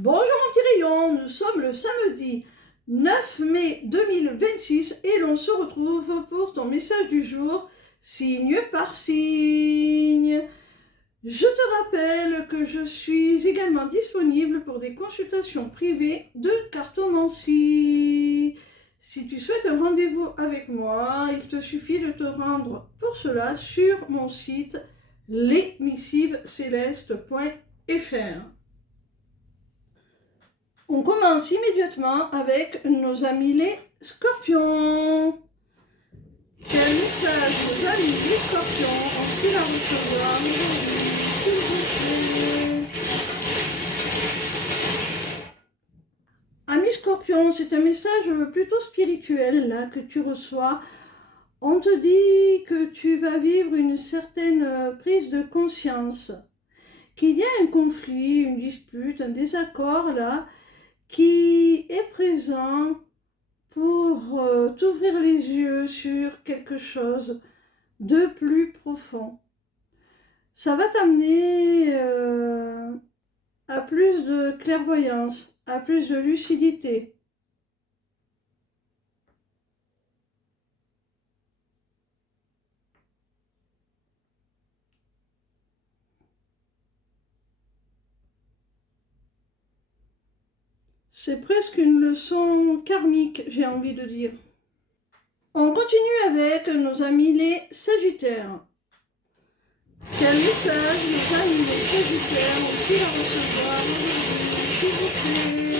Bonjour mon petit rayon, nous sommes le samedi 9 mai 2026 et l'on se retrouve pour ton message du jour, signe par signe. Je te rappelle que je suis également disponible pour des consultations privées de cartomancie. Si tu souhaites un rendez-vous avec moi, il te suffit de te rendre pour cela sur mon site lesmissivescélestes.fr. On commence immédiatement avec nos amis les scorpions. Quel message nos amis les scorpions ont-ils à recevoir aujourd'hui, s'il vous plaît? Amis scorpions, c'est un message plutôt spirituel là que tu reçois. On te dit que tu vas vivre une certaine prise de conscience, qu'il y a un conflit, une dispute, un désaccord là, qui est présent pour t'ouvrir les yeux sur quelque chose de plus profond. Ça va t'amener à plus de clairvoyance, à plus de lucidité. C'est presque une leçon karmique, j'ai envie de dire. On continue avec nos amis les Sagittaires. Quel message nos amis les Sagittaires ont-ils à recevoir aujourd'hui, s'il vous plaît?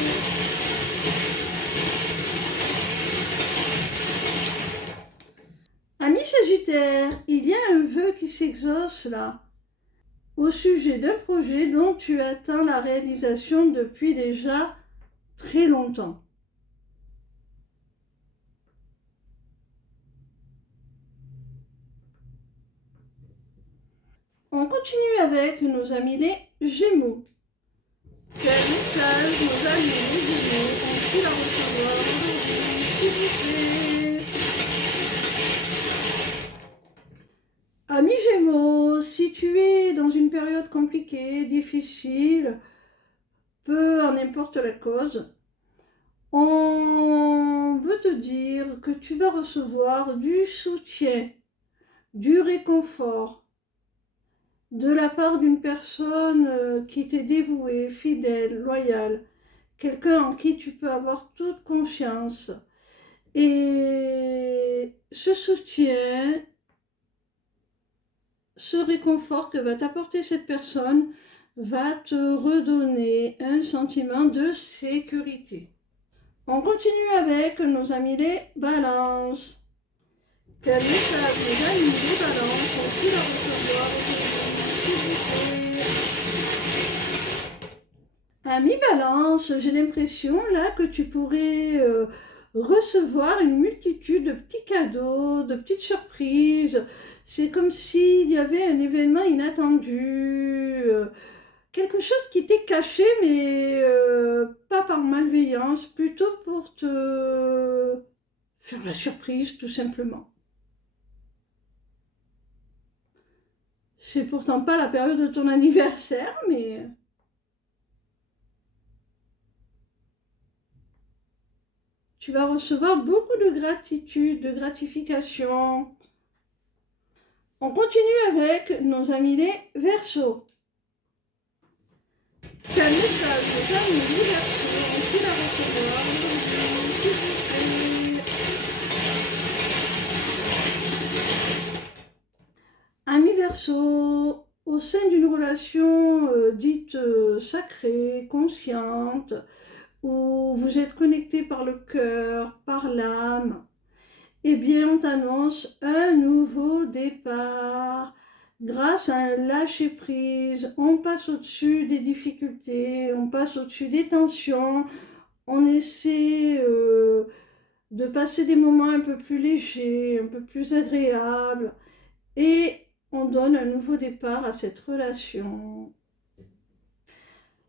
Amis Sagittaires, il y a un vœu qui s'exauce là, au sujet d'un projet dont tu attends la réalisation depuis déjà très longtemps. On continue avec nos amis les Gémeaux. Quel message nos amis les Gémeaux ont-ils à recevoir aujourd'hui, s'il vous plaît? Amis Gémeaux, si tu es dans une période compliquée, difficile, peu en importe la cause, on veut te dire que tu vas recevoir du soutien, du réconfort de la part d'une personne qui t'est dévouée, fidèle, loyale, quelqu'un en qui tu peux avoir toute confiance. Et ce soutien, ce réconfort que va t'apporter cette personne va te redonner un sentiment de sécurité. On continue avec nos amis les balances. Quel message nos amis les balances ont-ils à recevoir aujourd'hui? Ami balance, j'ai l'impression là que tu pourrais recevoir une multitude de petits cadeaux, de petites surprises. C'est comme s'il y avait un événement inattendu, quelque chose qui t'est caché, mais pas par malveillance, plutôt pour te faire la surprise, tout simplement. C'est pourtant pas la période de ton anniversaire, mais tu vas recevoir beaucoup de gratitude, de gratification. On continue avec nos amis les Verseaux. Quel message nos amis les Verseaux ont-ils à recevoir aujourd'hui, s'il vous plaît? Amis Verseaux, au sein d'une relation dite sacrée, consciente, où vous êtes connecté par le cœur, par l'âme, eh bien on t'annonce un nouveau départ. Grâce à un lâcher-prise, on passe au-dessus des difficultés, on passe au-dessus des tensions, on essaie de passer des moments un peu plus légers, un peu plus agréables, et on donne un nouveau départ à cette relation.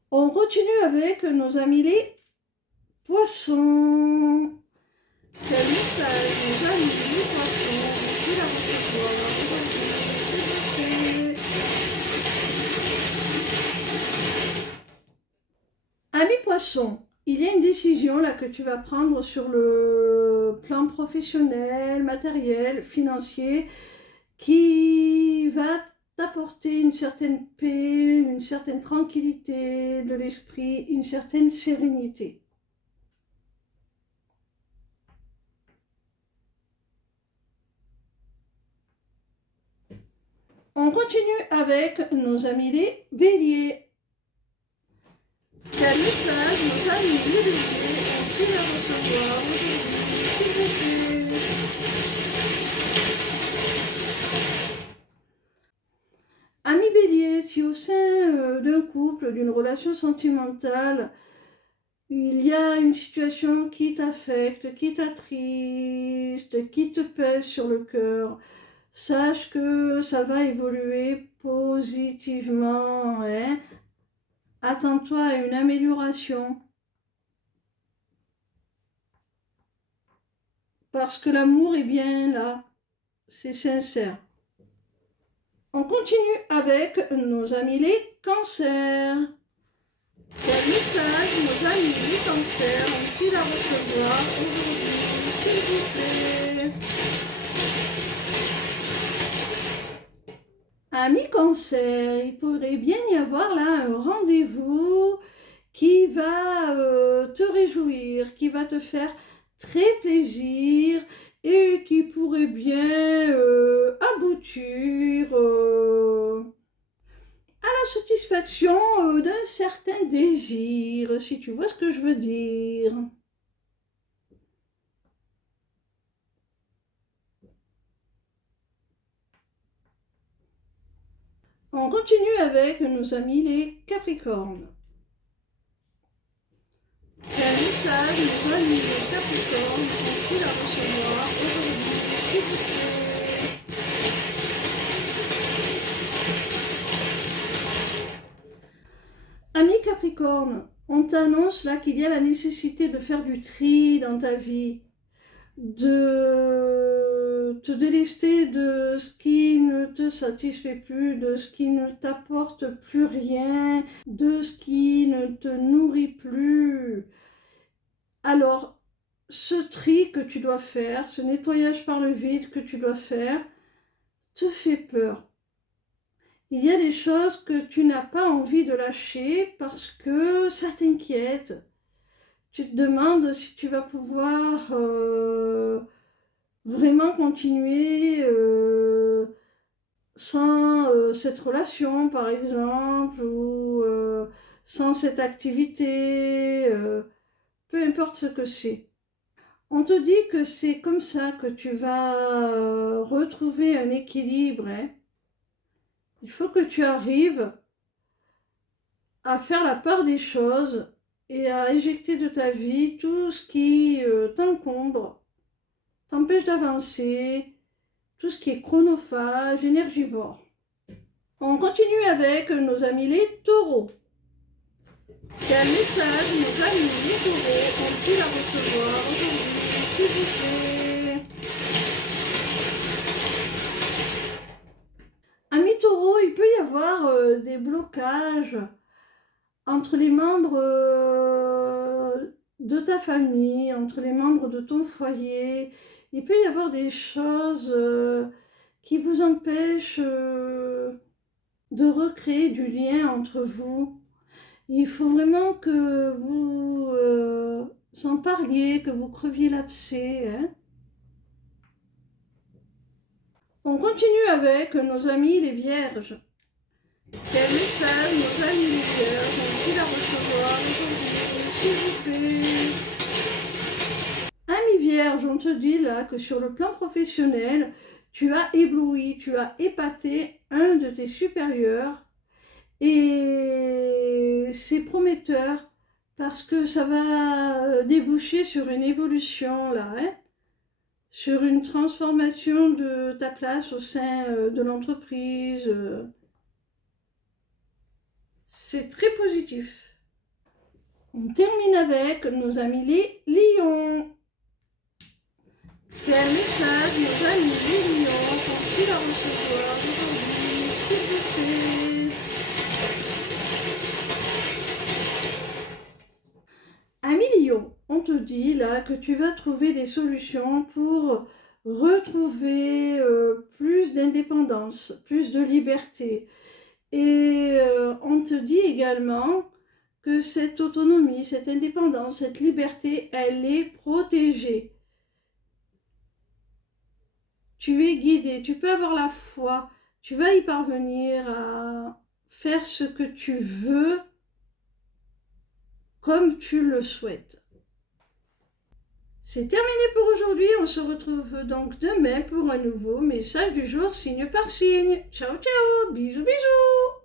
On continue avec nos amis les Poissons. Quel message nos amis les Poissons ont-ils à recevoir aujourd'hui, s'il vous plaît? Ami poisson, il y a une décision là que tu vas prendre sur le plan professionnel, matériel, financier, qui va t'apporter une certaine paix, une certaine tranquillité de l'esprit, une certaine sérénité. On continue avec nos amis les béliers. Quel message nos amis les béliers ont-ils à recevoir aujourd'hui, s'il vous plaît? Amis bélier, si au sein d'un couple, d'une relation sentimentale, il y a une situation qui t'affecte, qui t'attriste, qui te pèse sur le cœur, sache que ça va évoluer positivement, hein. Attends-toi à une amélioration. Parce que l'amour est bien là, c'est sincère. On continue avec nos amis les cancers. Quel message nos amis les cancers ont-ils à recevoir aujourd'hui, s'il vous plaît? Amis cancer, il pourrait bien y avoir là un rendez-vous qui va te réjouir, qui va te faire très plaisir et qui pourrait bien aboutir à la satisfaction d'un certain désir, si tu vois ce que je veux dire. On continue avec nos amis les Capricornes. Quel message nos amis les Capricornes ont-ils à recevoir aujourd'hui, s'il vous plaît? Amis Capricorne, on t'annonce là qu'il y a la nécessité de faire du tri dans ta vie, de te délester de ce qui ne te satisfait plus, de ce qui ne t'apporte plus rien, de ce qui ne te nourrit plus. Alors, ce tri que tu dois faire, ce nettoyage par le vide que tu dois faire, te fait peur. Il y a des choses que tu n'as pas envie de lâcher parce que ça t'inquiète. Tu te demandes si tu vas pouvoir vraiment continuer sans cette relation, par exemple, ou sans cette activité, peu importe ce que c'est. On te dit que c'est comme ça que tu vas retrouver un équilibre, hein. Il faut que tu arrives à faire la part des choses et à éjecter de ta vie tout ce qui t'encombre, t'empêche d'avancer, tout ce qui est chronophage, énergivore. On continue avec nos amis les taureaux. Quel message nos amis les taureaux ont-ils à recevoir aujourd'hui, s'il vous plaît? Amis taureaux, il peut y avoir des blocages entre les membres de ta famille, entre les membres de ton foyer. Il peut y avoir des choses qui vous empêchent de recréer du lien entre vous. Il faut vraiment que vous en parliez, que vous creviez l'abcès, hein. On continue avec nos amis les vierges. Quel message nos amis les vierges ont-ils à recevoir aujourd'hui, s'il vous plaît? Amis vierges, on te dit là que sur le plan professionnel, tu as ébloui, tu as épaté un de tes supérieurs et c'est prometteur parce que ça va déboucher sur une évolution là, hein, sur une transformation de ta place au sein de l'entreprise. C'est très positif. On termine avec nos amis les lions. Quel message nos amis les lions ont-ils à recevoir aujourd'hui, s'il vous plaît? Lion, on te dit là que tu vas trouver des solutions pour retrouver plus d'indépendance, plus de liberté. Et on te dit également que cette autonomie, cette indépendance, cette liberté, elle est protégée. Tu es guidé, tu peux avoir la foi, tu vas y parvenir à faire ce que tu veux comme tu le souhaites. C'est terminé pour aujourd'hui, on se retrouve donc demain pour un nouveau message du jour signe par signe. Ciao ciao, bisous bisous.